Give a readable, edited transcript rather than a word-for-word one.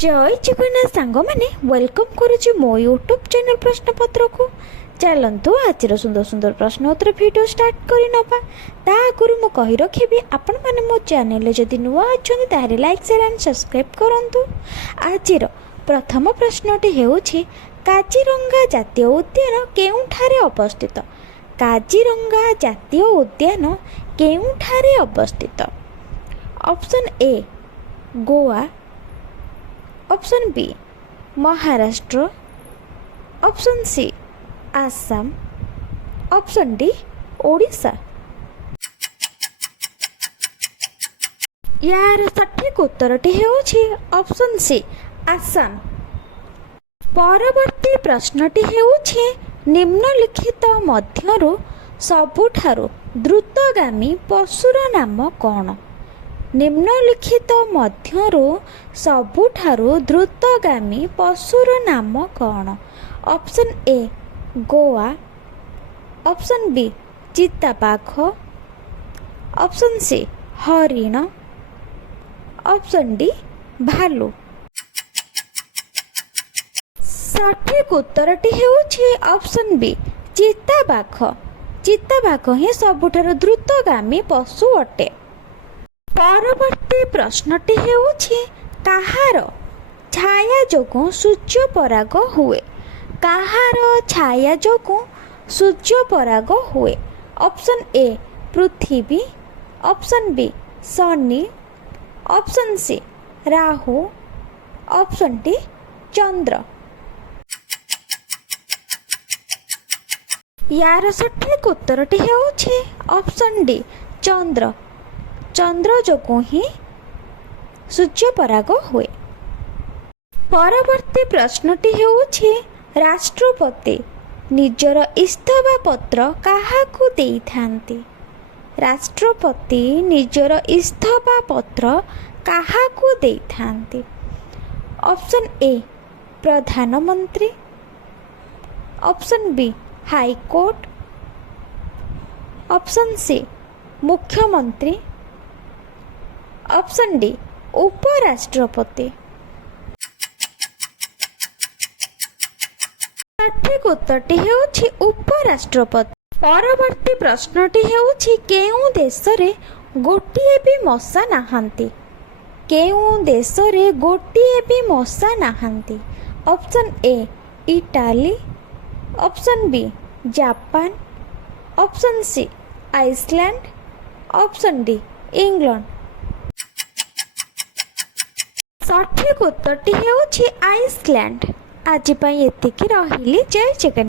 जय जगन्नाथ सांग मैंने वेलकम करुच्ची मो यूट्यूब चैनल प्रश्नपत्र को चलतु आज सुंदर सुंदर प्रश्न उत्तर वीडियो स्टार्ट करी नबा ता आगुरु मु कहि रखिबी आपण माने मो चैनल जदि नुआ अछन तारे लाइक शेयर एंड सब्सक्राइब करंतु। आज प्रथम प्रश्नटी हेउछि काजीरंगा जातीय उद्यान केउठारे अवस्थित। काजीरंगा जातीय उद्यान केउठारे अवस्थित? Option A Goa, option B Maharashtra, option C Assam, option D Odisha. यार सठिक उत्तरटी हेउछि ऑप्शन सी आसाम। परवर्ती प्रश्नटी हेउछि निम्नलिखित मध्यरु सबुठारु द्रुतगामी पशुर नाम कौन? निम्नलिखित मध्यरु सबुठारु द्रुतगामी पशुर नाम कौन? Option A Goa, option B चिताबाघ, ऑप्शन सी हरिण, ऑप्शन डी भालू। सठिक उत्तरटी हेउछि ऑप्शन बी चिताबाघ। चिताबाघ ही सबुठारु द्रुतगामी पशु अटे। परवर्ती प्रश्नटी हेउछि काहार छाया जोगु सूर्य पराग हुए? काहार छाया जोगु सूर्य पराग हुए? ऑप्शन ए पृथ्वी, ऑप्शन बी शनि, ऑप्शन सी राहु, ऑप्शन डी चंद्र। यार सठिक उत्तरटी हेउछि ऑप्शन डी चंद्र। चंद्र जोगु ही सूर्य पराग हुए। परवर्ती प्रश्नटी हेउछि राष्ट्रपति निजर इस्तफा पत्र काहाकु देइथांती? राष्ट्रपति निजर इस्तफा पत्र काहाकु देइथांती? ऑप्शन ए प्रधानमंत्री, option B high court, option C मुख्यमंत्री, ऑप्शन डी उपराष्ट्रपति। सठिक उत्तरटी हेउछि उपराष्ट्रपति। परवर्ती प्रश्नटी हेउछि केउं देशरे गोटिए भी मशा नाहांती? केउं देशरे गोटिए भी मशा नाहांती? Option A Italy, option B Japan, option C Iceland, option D England. सठिक उत्तरटी हेउछि आइसलैंड। आज पई एतिकी रहिली। जय जगन्नाथ।